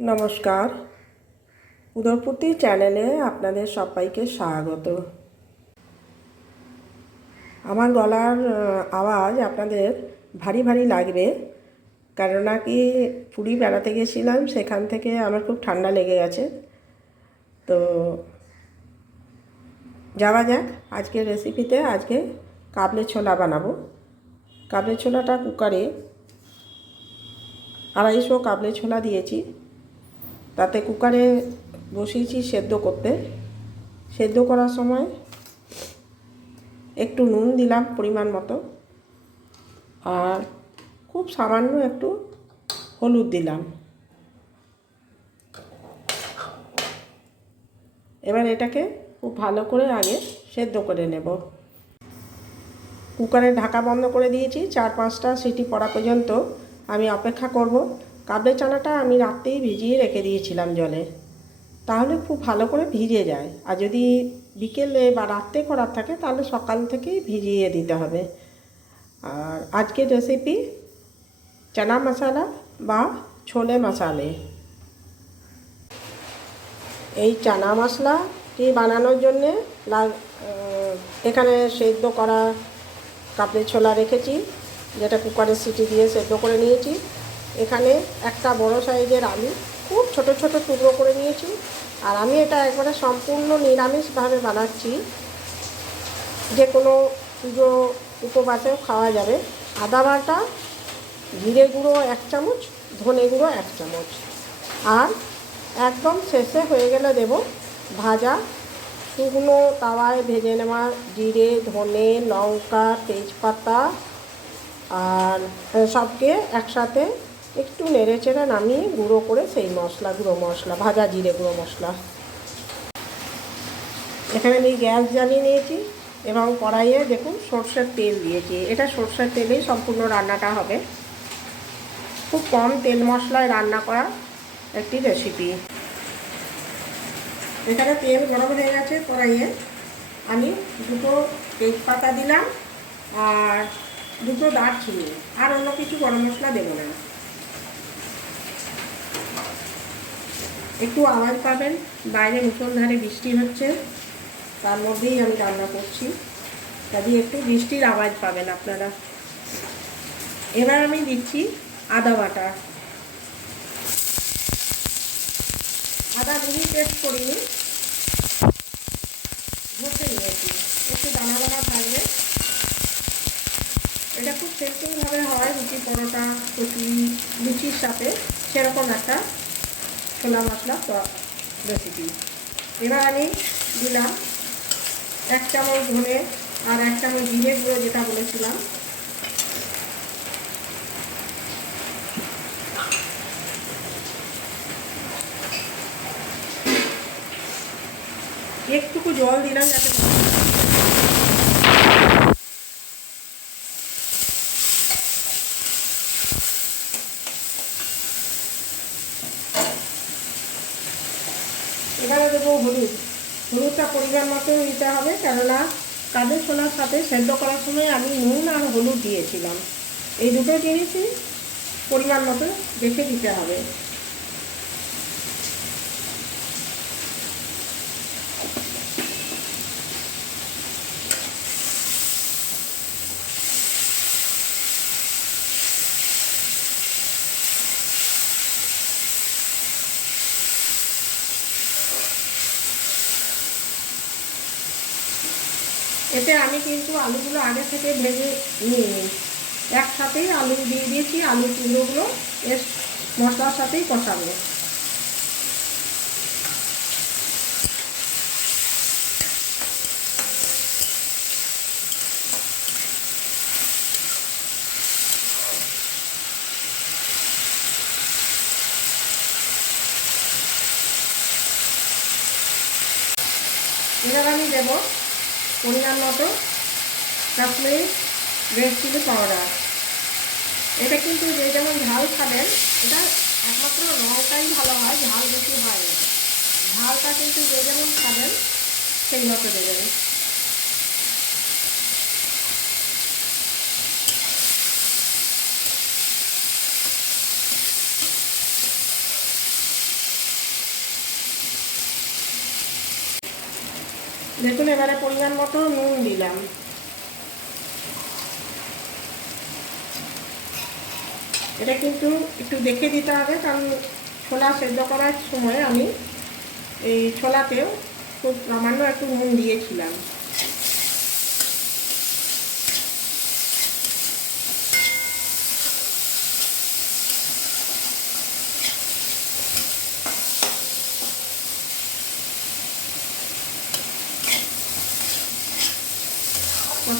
নমস্কার। উদরপতি চ্যানেলে আপনাদের সবাইকে স্বাগত। আমার গলার আওয়াজ আপনাদের ভারী ভারী লাগবে, কেননা কি পুরী বেড়াতে গেছিলাম, সেখান থেকে আমার খুব ঠান্ডা লেগে গেছে। তো যাওয়া যাক আজকের রেসিপিতে আজকে কাবলে ছোলা বানাবো। কাবলে ছোলাটা কুকারে আড়াইশো কাবলে ছোলা দিয়েছি। তাতে কুকারে বসিয়েছি সেদ্ধ করতে। সেদ্ধ করার সময় একটু নুন দিলাম পরিমাণ মতো। আর খুব সামান্য একটু হলুদ দিলাম। এবার এটাকে খুব ভালো করে আগে সেদ্ধ করে নেব। কুকারের ঢাকা বন্ধ করে দিয়েছি, চার পাঁচটা সিটি পড়া পর্যন্ত আমি অপেক্ষা করব। কাবলে চানাটা আমি রাত্রেই ভিজিয়ে রেখে দিয়েছিলাম জলে। তাহলে খুব ভালো করে ভিজে যায়। আর যদি বিকেলে বা রাত্রে করার থাকে, তাহলে সকাল থেকেই ভিজিয়ে দিতে হবে। আর আজকের রেসিপি চানা মশলা বা ছোলে মশালে। এই চানা মশলাটি বানানোর জন্যে এখানে সেদ্ধ করা কাপড়ে ছোলা রেখেছি, যেটা কুকারের সিটি দিয়ে সেদ্ধ করে নিয়েছি। এখানে একটা বড় সাইজের আলু, খুব ছোট ছোট টুকরো করে নিয়েছি। আর আমি এটা একবারে সম্পূর্ণ নিরামিষভাবে বানাচ্ছি। যে কোনো পুজো উপবাসেও খাওয়া যাবে। আদা বাটা, জিরে গুঁড়ো এক চামচ, ধনে গুঁড়ো এক চামচ। আর একদম শেষে হয়ে গেলে দেব ভাজা শুকনো তাওয়ায় ভেজে নেওয়া জিরে, ধনে, লঙ্কা, তেজপাতা আর সবকে একসাথে একটু নেড়ে চেড়ে নামিয়ে গুঁড়ো করে সেই মশলা, গুঁড়ো মশলা, ভাজা জিরে গুঁড়ো মশলা। এখানে আমি গ্যাস জ্বালিয়ে নিয়েছি এবং কড়াইয়ে দেখুন সর্ষের তেল দিয়েছি। এটা সর্ষের তেলেই সম্পূর্ণ রান্নাটা হবে। খুব কম তেল মশলায় রান্না করা একটি রেসিপি এখানে তেল গরম হয়ে গেছে কড়াইয়ে। আমি দুটো তেজপাতা দিলাম আর দুটো দারচিনি। আর অন্য কিছু গরম মশলা দেবো না। একটু আওয়াজ পাবেন। বাইরে মুসলধারে বৃষ্টি হচ্ছে। তার মধ্যেই আমি রান্না করছি। কাজে একটু বৃষ্টির আওয়াজ পাবেন আপনারা। এবার আমি দিচ্ছি আদা বাটা। আদা মিহি পেস্ট করিনি। ঘষে নিয়েছি। একটু দানা দানা থাকবে। এটা খুব সিম্পলভাবে হয়, রুটি পরোটা, কচুরি, লুচির সাথে। সেরকম একটা ছোলা মশলা রেসিপি এবার আমি দিলাম এক চামচ ধনে আর এক চামচ জিরে গুঁড়ো, যেটা বলেছিলাম। একটুকু জল দিলাম যাতে এবারে দেবো হলুদ হলুদটা পরিমাণ দিতে হবে, কেননা কাদের ছোলার সাথে সেদ্ধ করার সময় আমি নুন আর হলুদ দিয়েছিলাম। এই দুটো জিনিসই পরিমাণ মতো দেখে দিতে হবে। এতে আমি কিন্তু আলুগুলো আগে থেকে ভেজে নিয়ে নিই। একসাথেই আলু দিয়ে দিয়েছি, আলু টুকরোগুলো এর মশলার সাথেই কষাবো। এবার আমি দেবো পরিমাণ মতো কাশ্মীরি রেড চিলি পাউডার এটা কিন্তু যে যেমন ঝাল খাবেন, এটা একমাত্র রঙটাই ভালো হয়, ঝাল বেশি হয় ঝালটা কিন্তু যে যেমন খাবেন, সেই মতো দেবেন। দেখুন, এবারে পরিমাণ মতো নুন দিলাম। এটা কিন্তু একটু দেখে দিতে হবে, কারণ ছোলা সেদ্ধ করার সময় আমি এই ছোলাতেও খুব সামান্য একটু নুন দিয়েছিলাম।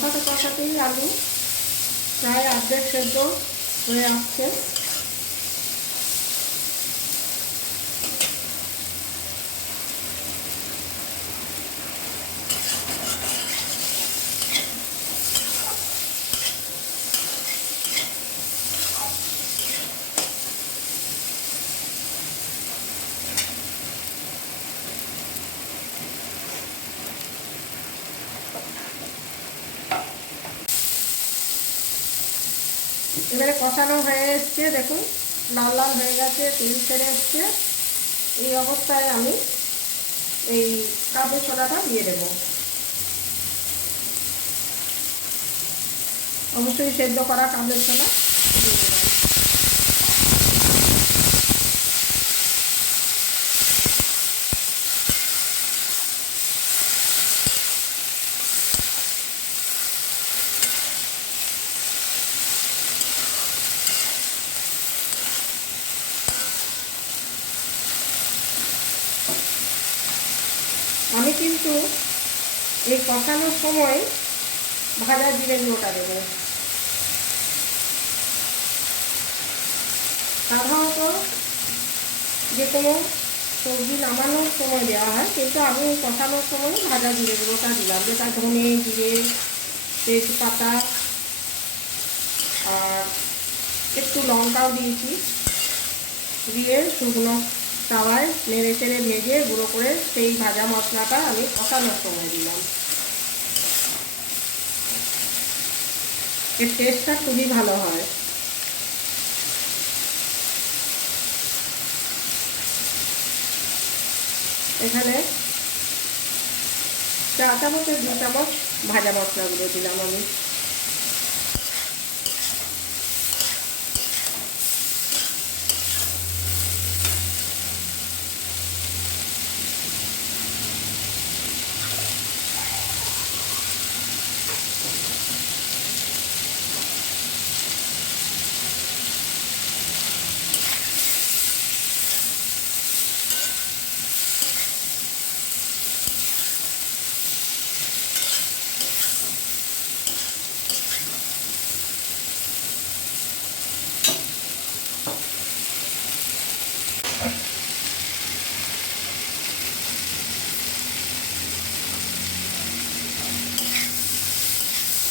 কষাতে কষাতেই আলু প্রায় অর্ধেক সেদ্ধ হয়ে আসছে এবারে কষানো হয়ে এসছে, দেখুন, লাল লাল হয়ে গেছে, তেল ছেড়ে এসছে। এই অবস্থায় আমি এই কাবু ছোলাটা দিয়ে দেব। অবশ্যই সেদ্ধ করা কাবুর ছোলা। দিয়ে কিন্তু এই কষানোর সময় ভাজা জিরে গুঁড়োটা দেবো। সাধারণত যে কোনো সবজি নামানোর সময় দেওয়া হয়, কিন্তু আমি কষানোর সময় ভাজা জিরে গুঁড়োটা দিলাম। যেটা ধনে, জিরে, তেজপাতা, আর একটু লঙ্কাও দিয়েছি। দিয়ে শুকনো তাওয়ায় নেড়ে চেড়ে ভেজে গুঁড়ো করে সেই ভাজা মশলাটা আমি কষানোর সময় দিলাম। এর টেস্টটা খুবই ভালো হয়। এখানে চা চামচের দু চামচ ভাজা মশলাগুলো দিলাম আমি।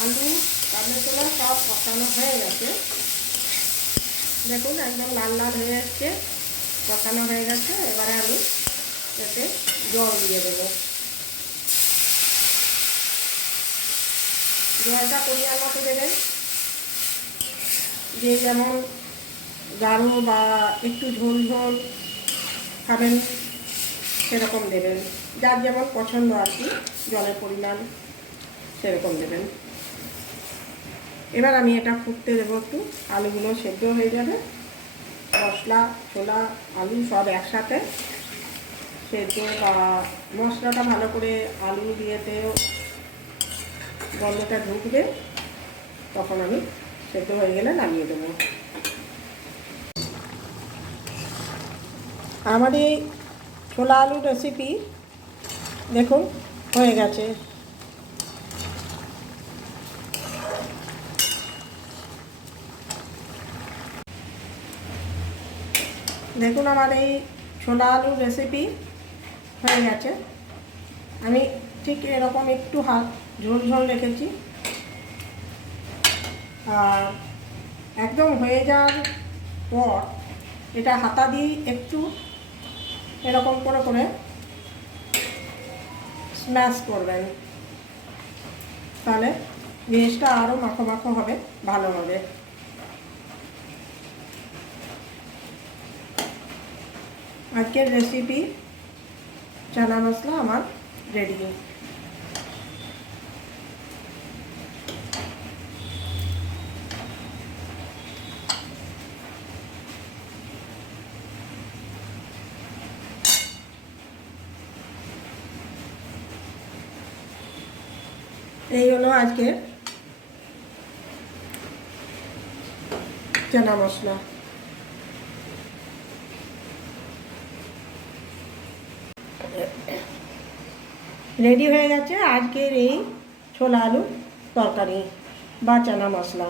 আলু তোলা সব কষানো হয়ে গেছে। দেখুন, একদম লাল লাল হয়ে যাচ্ছে কষানো হয়ে গেছে। এবারে আমি এতে জল দিয়ে দেবো। জলটা পরিমাণ মতো দেবেন। যে যেমন গাঢ় বা একটু ঝোল ঝোল খাবেন, সেরকম দেবেন। যার যেমন পছন্দ আর কি, জলের পরিমাণ সেরকম দেবেন। এবার আমি এটা ফুটতে দেবো একটু। আলুগুলো সেদ্ধ হয়ে যাবে। মশলা, ছোলা, আলু সব একসাথে সেদ্ধ বা মশলাটা ভালো করে আলু দিয়েতেও গন্ধটা ঢুকবে, তখন আমি সেদ্ধ হয়ে গেলে নামিয়ে দেবো। আমার এই ছোলা আলু রেসিপি দেখুন, হয়ে গেছে। দেখুন আমার এই ছোলা আলুর রেসিপি হয়ে গেছে। আমি ঠিক এরকম একটু হাত ঝোল ঝোল রেখেছি। আর একদম হয়ে যাওয়ার পর এটা হাতা দিয়ে একটু এরকম করে করে স্ম্যাশ করবেন। তাহলে জিনিসটা আরও মাখো মাখো হবে, ভালো হবে। আজকের রেসিপি চানা মশলা আমার রেডি এই হলো আজকের চানা মশলা। রেডি হয়ে গেছে আজকের এই ছোলা আলু তরকারি বা চানা মশলা।